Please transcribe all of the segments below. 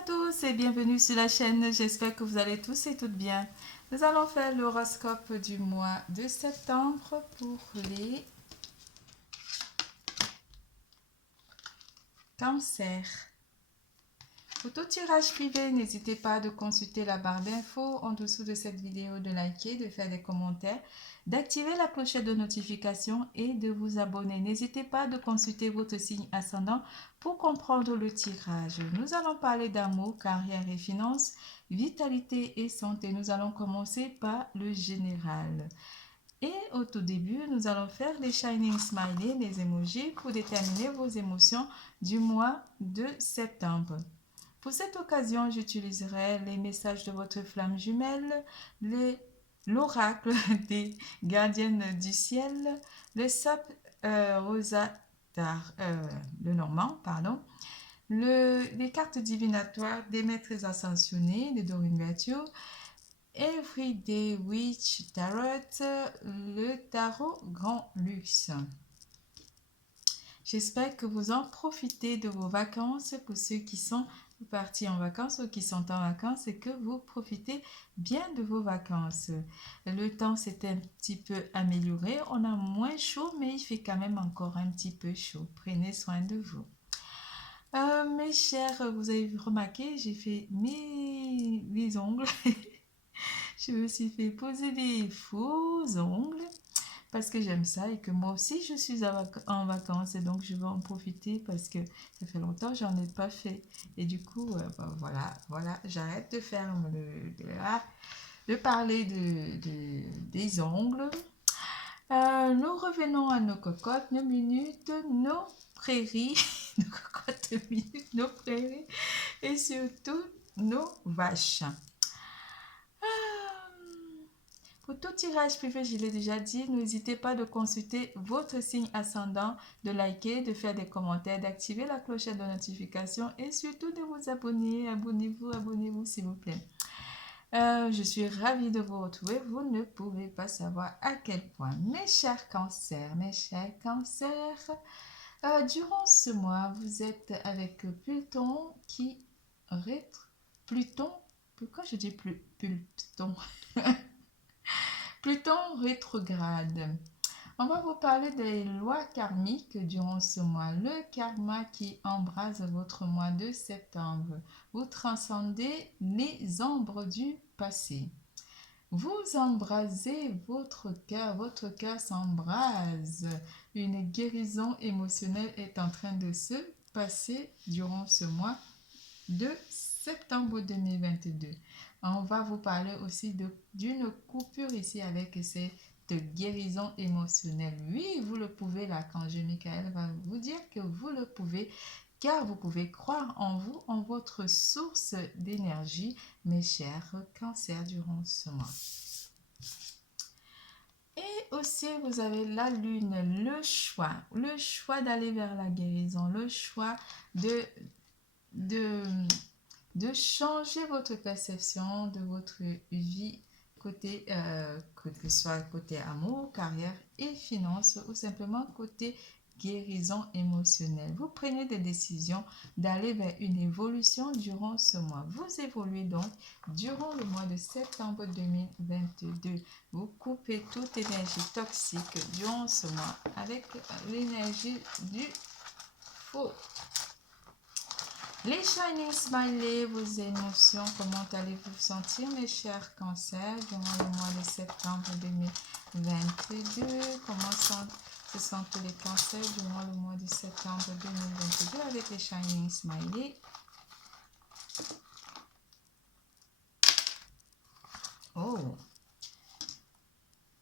à tous et bienvenue sur la chaîne, j'espère que vous allez tous et toutes bien. Nous allons faire l'horoscope du mois de septembre pour les cancers. Pour tout tirage privé, n'hésitez pas à consulter la barre d'infos en dessous de cette vidéo, de liker, de faire des commentaires, d'activer la clochette de notification et de vous abonner. N'hésitez pas à consulter votre signe ascendant pour comprendre le tirage. Nous allons parler d'amour, carrière et finances, vitalité et santé. Nous allons commencer par le général. Et au tout début, nous allons faire les Shining Smiley, les emojis, pour déterminer vos émotions du mois de septembre. Pour cette occasion, j'utiliserai les messages de votre flamme jumelle, l'oracle des gardiennes du ciel, le sap rosa le normand, pardon, les cartes divinatoires des maîtres ascensionnés de Doreen Virtue, Everyday Witch Tarot, le tarot grand luxe. J'espère que vous en profitez de vos vacances pour ceux qui sont partis en vacances ou qui sont en vacances et que vous profitez bien de vos vacances. Le temps s'est un petit peu amélioré. On a moins chaud, mais il fait quand même encore un petit peu chaud. Prenez soin de vous. Mes chers, vous avez remarqué, j'ai fait mes ongles. Je me suis fait poser des faux ongles parce que j'aime ça et que moi aussi je suis en vacances et donc je vais en profiter parce que ça fait longtemps que j'en ai pas fait et du coup voilà, j'arrête de faire de parler des ongles. Nous revenons à nos cocottes, nos minutes, nos prairies, nos cocottes, nos minutes, nos prairies et surtout nos vaches. Pour tout tirage privé, je l'ai déjà dit, n'hésitez pas de consulter votre signe ascendant, de liker, de faire des commentaires, d'activer la clochette de notification et surtout de vous abonner. Abonnez-vous s'il vous plaît. Je suis ravie de vous retrouver. Vous ne pouvez pas savoir à quel point. Mes chers cancers, durant ce mois, vous êtes avec Pluton qui Pluton, pourquoi je dis Pluton Pluton rétrograde. On va vous parler des lois karmiques durant ce mois. Le karma qui embrase votre mois de septembre. Vous transcendez les ombres du passé. Vous embrasez votre cœur s'embrase. Une guérison émotionnelle est en train de se passer durant ce mois de septembre 2022. On va vous parler aussi d'une coupure ici avec cette guérison émotionnelle. Oui, vous le pouvez, l'archange Michael va vous dire que vous le pouvez, car vous pouvez croire en vous, en votre source d'énergie, mes chers cancers, durant ce mois. Et aussi, vous avez la lune, le choix d'aller vers la guérison, le choix de changer votre perception de votre vie côté, que ce soit côté amour, carrière et finances ou simplement côté guérison émotionnelle. Vous prenez des décisions d'aller vers une évolution durant ce mois. Vous évoluez donc durant le mois de septembre 2022. Vous coupez toute énergie toxique durant ce mois avec l'énergie du faux. Les Shining Smiley, vos émotions, comment allez-vous vous sentir, mes chers cancers, durant le mois de septembre 2022? Comment se sentent les cancers durant le mois de septembre 2022 avec les Shining Smiley? Oh!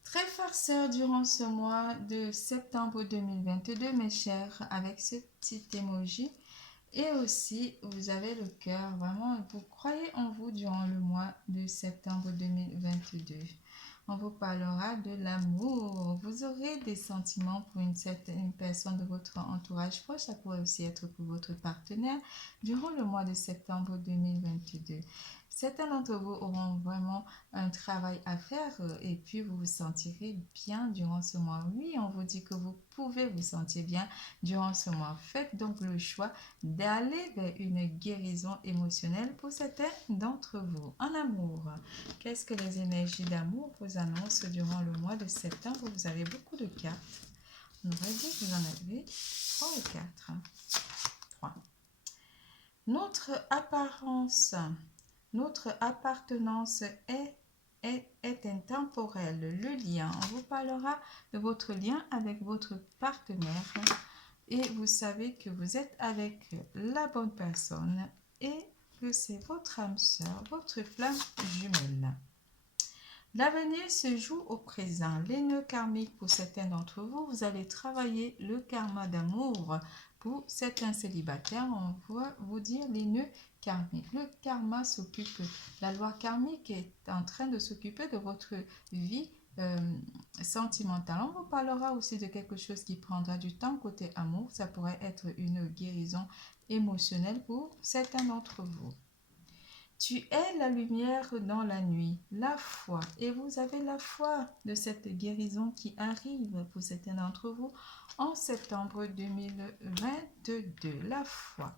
Très farceur durant ce mois de septembre 2022, mes chers, avec ce petit emoji. Et aussi, vous avez le cœur, vraiment, vous croyez en vous durant le mois de septembre 2022. On vous parlera de l'amour. Vous aurez des sentiments pour une personne de votre entourage proche. Ça pourrait aussi être pour votre partenaire durant le mois de septembre 2022. Certains d'entre vous auront vraiment un travail à faire et puis vous vous sentirez bien durant ce mois. Oui, on vous dit que vous pouvez vous sentir bien durant ce mois. Faites donc le choix d'aller vers une guérison émotionnelle pour certains d'entre vous. En amour, qu'est-ce que les énergies d'amour vous annoncent durant le mois de septembre? Vous avez beaucoup de cartes. On aurait dit que vous en avez 3 ou 4. 3. Notre apparence, notre appartenance est intemporelle. Le lien, on vous parlera de votre lien avec votre partenaire et vous savez que vous êtes avec la bonne personne et que c'est votre âme sœur, votre flamme jumelle. L'avenir se joue au présent. Les nœuds karmiques pour certains d'entre vous, vous allez travailler le karma d'amour. Pour certains célibataires, on va vous dire les nœuds karmiques. Le karma s'occupe, la loi karmique est en train de s'occuper de votre vie sentimentale. On vous parlera aussi de quelque chose qui prendra du temps côté amour. Ça pourrait être une guérison émotionnelle pour certains d'entre vous. Tu es la lumière dans la nuit, la foi. Et vous avez la foi de cette guérison qui arrive pour certains d'entre vous en septembre 2022. La foi.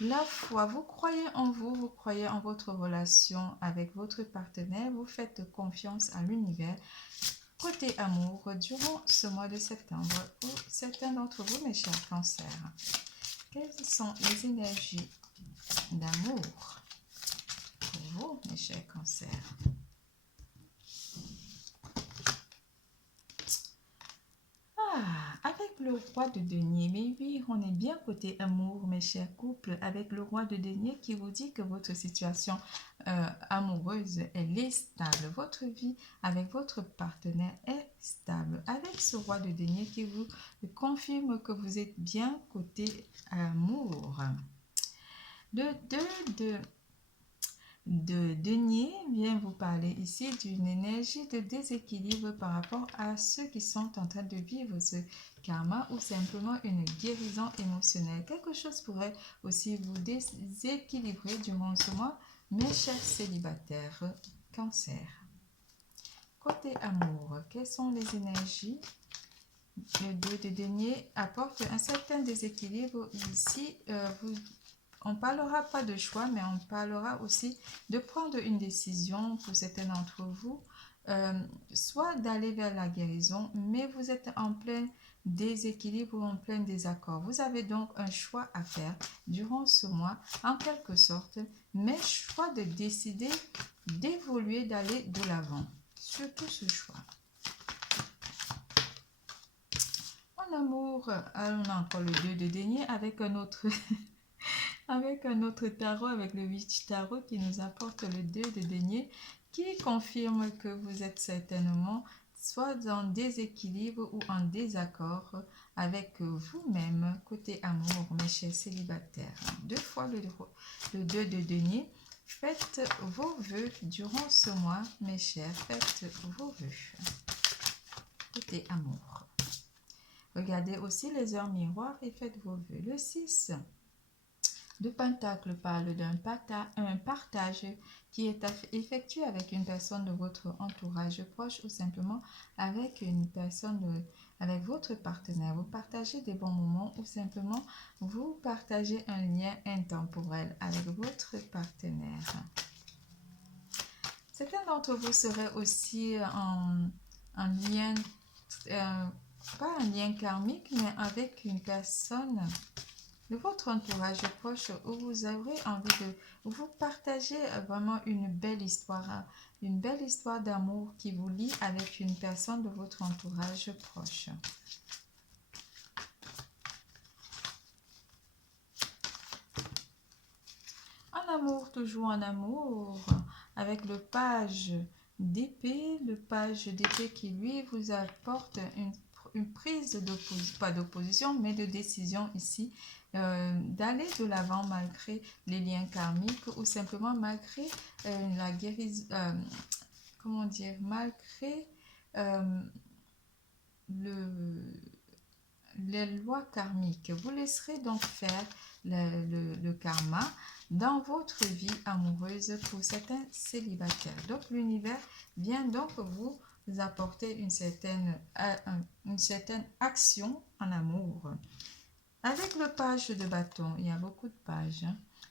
La foi, vous croyez en vous, vous croyez en votre relation avec votre partenaire, vous faites confiance à l'univers. Côté amour, durant ce mois de septembre, pour certains d'entre vous, mes chers cancers, quelles sont les énergies d'amour pour vous, mes chers cancers? Avec le roi de denier, mais oui, on est bien côté amour, mes chers couples, avec le roi de denier qui vous dit que votre situation amoureuse, elle est stable. Votre vie avec votre partenaire est stable. Avec ce roi de denier qui vous confirme que vous êtes bien côté amour. Le 2 de denier vient vous parler ici d'une énergie de déséquilibre par rapport à ceux qui sont en train de vivre ce karma ou simplement une guérison émotionnelle. Quelque chose pourrait aussi vous déséquilibrer durant ce mois, mes chers célibataires, cancer. Côté amour, quelles sont les énergies? Le 2 de denier apporte un certain déséquilibre ici. On ne parlera pas de choix, mais on parlera aussi de prendre une décision pour certains d'entre vous, soit d'aller vers la guérison, mais vous êtes en plein déséquilibre ou en plein désaccord. Vous avez donc un choix à faire durant ce mois, en quelque sorte, mais choix de décider d'évoluer, d'aller de l'avant. Surtout ce choix. En amour, on a encore le 2 de denier avec un autre... avec un autre tarot, avec le Witch Tarot qui nous apporte le 2 de denier, qui confirme que vous êtes certainement soit en déséquilibre ou en désaccord avec vous-même côté amour, mes chers célibataires. 2 fois le 2 de denier. Faites vos vœux durant ce mois, mes chers, faites vos vœux côté amour. Regardez aussi les heures miroirs et faites vos vœux. Le 6 de Pentacle parle d'un partage qui est effectué avec une personne de votre entourage proche ou simplement avec une personne, avec votre partenaire. Vous partagez des bons moments ou simplement vous partagez un lien intemporel avec votre partenaire. Certains d'entre vous seraient aussi en lien, pas un lien karmique, mais avec une personne de votre entourage proche où vous aurez envie de vous partager vraiment une belle histoire d'amour qui vous lie avec une personne de votre entourage proche. En amour, toujours en amour, avec le page d'épée, qui lui vous apporte une prise d'opposition, pas d'opposition, mais de décision ici, d'aller de l'avant malgré les liens karmiques ou simplement malgré la guérison, comment dire, malgré les lois karmiques. Vous laisserez donc faire le karma dans votre vie amoureuse pour certains célibataires. Donc l'univers vient donc vous apporter une certaine action en amour. Avec le page de bâton, il y a beaucoup de pages.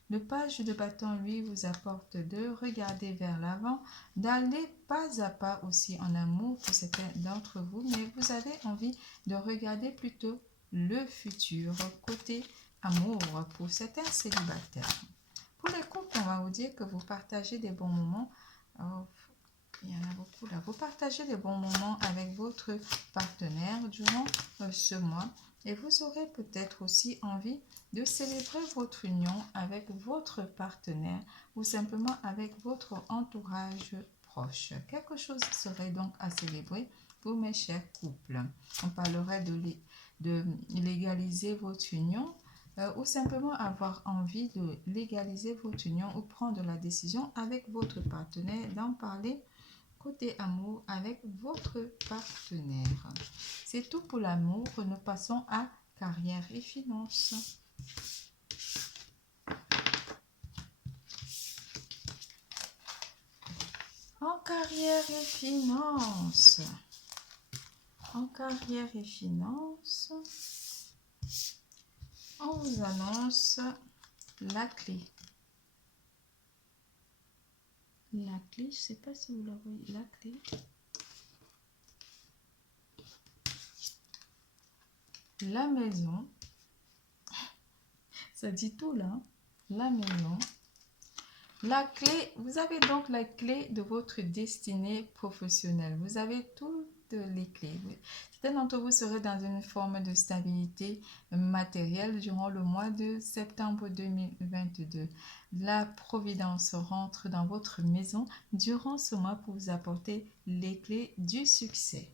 Le page de bâton, lui, vous apporte de regarder vers l'avant, d'aller pas à pas aussi en amour pour certains d'entre vous, mais vous avez envie de regarder plutôt le futur, côté amour pour certains célibataires. Pour les couples, on va vous dire que vous partagez des bons moments. Oh, il y en a beaucoup là. Vous partagez des bons moments avec votre partenaire durant ce mois. Et vous aurez peut-être aussi envie de célébrer votre union avec votre partenaire ou simplement avec votre entourage proche. Quelque chose serait donc à célébrer pour mes chers couples. On parlerait de légaliser votre union ou simplement avoir envie de légaliser votre union ou prendre la décision avec votre partenaire d'en parler côté amour avec votre partenaire. C'est tout pour l'amour. Nous passons à carrière et finances. En carrière et finances. En carrière et finances, on vous annonce la clé. La clé, je ne sais pas si vous la voyez, la clé. La maison. Ça dit tout là. La maison. La clé, vous avez donc la clé de votre destinée professionnelle. Vous avez toutes les clés. Certains d'entre vous seraient dans une forme de stabilité matérielle durant le mois de septembre 2022. La providence rentre dans votre maison durant ce mois pour vous apporter les clés du succès.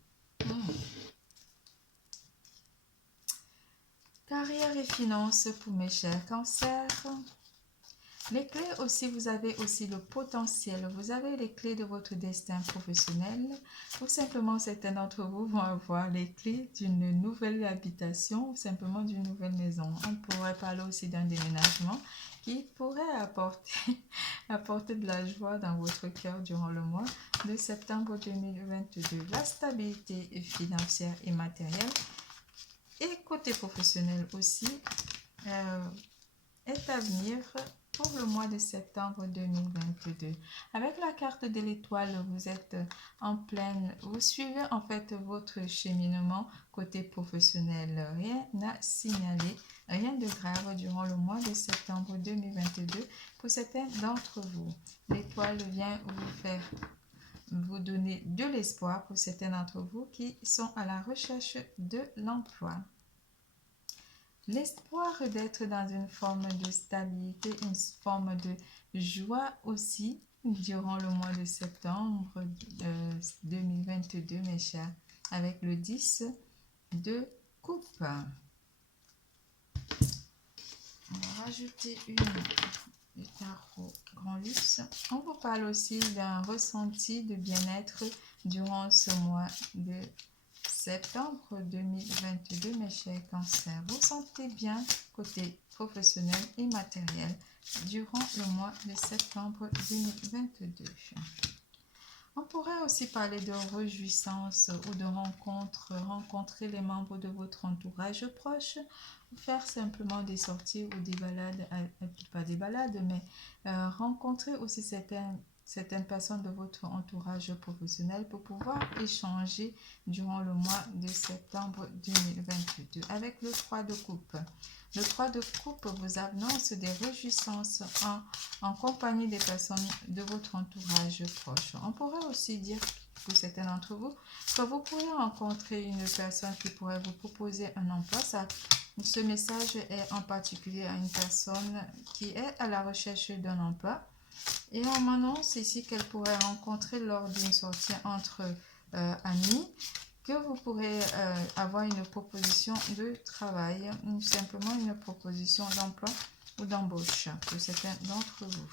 Carrière et finances pour mes chers cancers. Les clés aussi, vous avez aussi le potentiel. Vous avez les clés de votre destin professionnel. Ou simplement, certains d'entre vous vont avoir les clés d'une nouvelle habitation ou simplement d'une nouvelle maison. On pourrait parler aussi d'un déménagement qui pourrait apporter de la joie dans votre cœur durant le mois de septembre 2022. La stabilité financière et matérielle et côté professionnel aussi est à venir pour le mois de septembre 2022. Avec la carte de l'étoile, vous êtes en pleine, vous suivez en fait votre cheminement côté professionnel. Rien à signaler, rien de grave durant le mois de septembre 2022 pour certains d'entre vous. L'étoile vient vous donner de l'espoir pour certains d'entre vous qui sont à la recherche de l'emploi. L'espoir d'être dans une forme de stabilité, une forme de joie aussi durant le mois de septembre 2022, mes chers, avec le 10 de coupe. On va rajouter une tarot grand luxe. On vous parle aussi d'un ressenti de bien-être durant ce mois de septembre 2022, mes chers cancers. Vous sentez bien côté professionnel et matériel durant le mois de septembre 2022. On pourrait aussi parler de réjouissance ou de rencontrer les membres de votre entourage proche, ou faire simplement des sorties ou des balades, pas des balades, mais rencontrer aussi certaines personnes de votre entourage professionnel pour pouvoir échanger durant le mois de septembre 2022. Avec le 3 de coupe. Le 3 de coupe vous annonce des réjouissances en compagnie des personnes de votre entourage proche. On pourrait aussi dire pour certains d'entre vous que vous pourrez rencontrer une personne qui pourrait vous proposer un emploi. Ce message est en particulier à une personne qui est à la recherche d'un emploi. Et on m'annonce ici qu'elle pourrait rencontrer lors d'une sortie entre amis, que vous pourrez avoir une proposition de travail, ou simplement une proposition d'emploi ou d'embauche pour certains d'entre vous.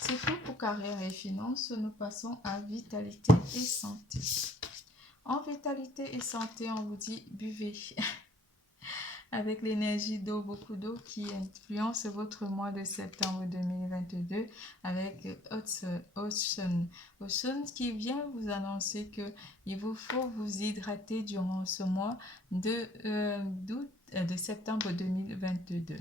C'est tout pour carrière et finances. Nous passons à vitalité et santé. En vitalité et santé, on vous dit buvez. Avec l'énergie d'eau, beaucoup d'eau qui influence votre mois de septembre 2022 avec Ocean qui vient vous annoncer que il vous faut vous hydrater durant ce mois de septembre 2022.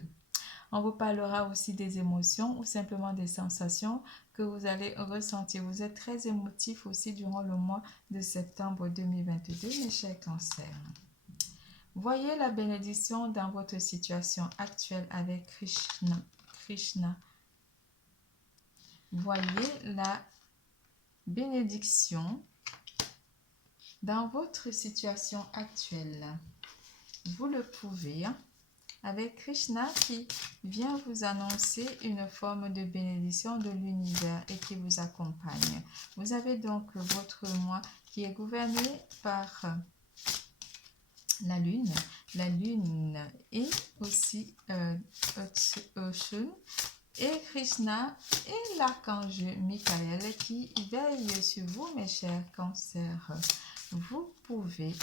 On vous parlera aussi des émotions ou simplement des sensations que vous allez ressentir. Vous êtes très émotif aussi durant le mois de septembre 2022, mes chers cancers. Voyez la bénédiction dans votre situation actuelle avec Krishna. Voyez la bénédiction dans votre situation actuelle. Vous le pouvez avec Krishna qui vient vous annoncer une forme de bénédiction de l'univers et qui vous accompagne. Vous avez donc votre mois qui est gouverné par la lune et aussi Oshun et Krishna et l'archange Michael qui veille sur vous, mes chers cancers. Vous pouvez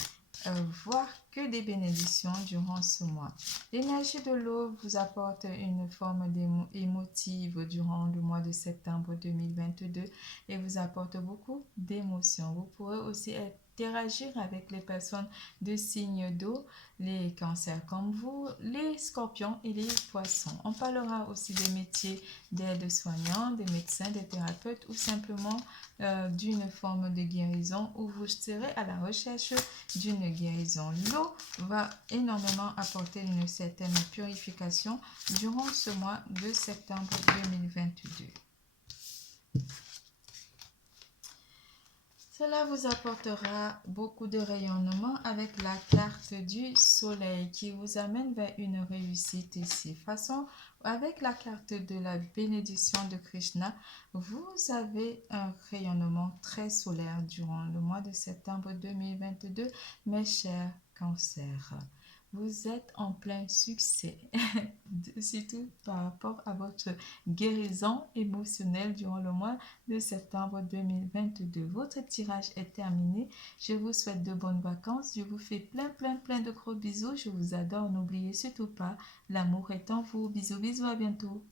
voir que des bénédictions durant ce mois. L'énergie de l'eau vous apporte une forme émotive durant le mois de septembre 2022 et vous apporte beaucoup d'émotions. Vous pourrez aussi interagir avec les personnes de signes d'eau, les cancers comme vous, les scorpions et les poissons. On parlera aussi des métiers d'aide-soignants, des médecins, des thérapeutes ou simplement d'une forme de guérison où vous serez à la recherche d'une guérison. L'eau va énormément apporter une certaine purification durant ce mois de septembre 2022. Cela vous apportera beaucoup de rayonnement avec la carte du soleil qui vous amène vers une réussite ici. Façon, avec la carte de la bénédiction de Krishna, vous avez un rayonnement très solaire durant le mois de septembre 2022, mes chers cancers. Vous êtes en plein succès, surtout par rapport à votre guérison émotionnelle durant le mois de septembre 2022. Votre tirage est terminé. Je vous souhaite de bonnes vacances. Je vous fais plein de gros bisous. Je vous adore. N'oubliez surtout pas, l'amour est en vous. Bisous, bisous, à bientôt.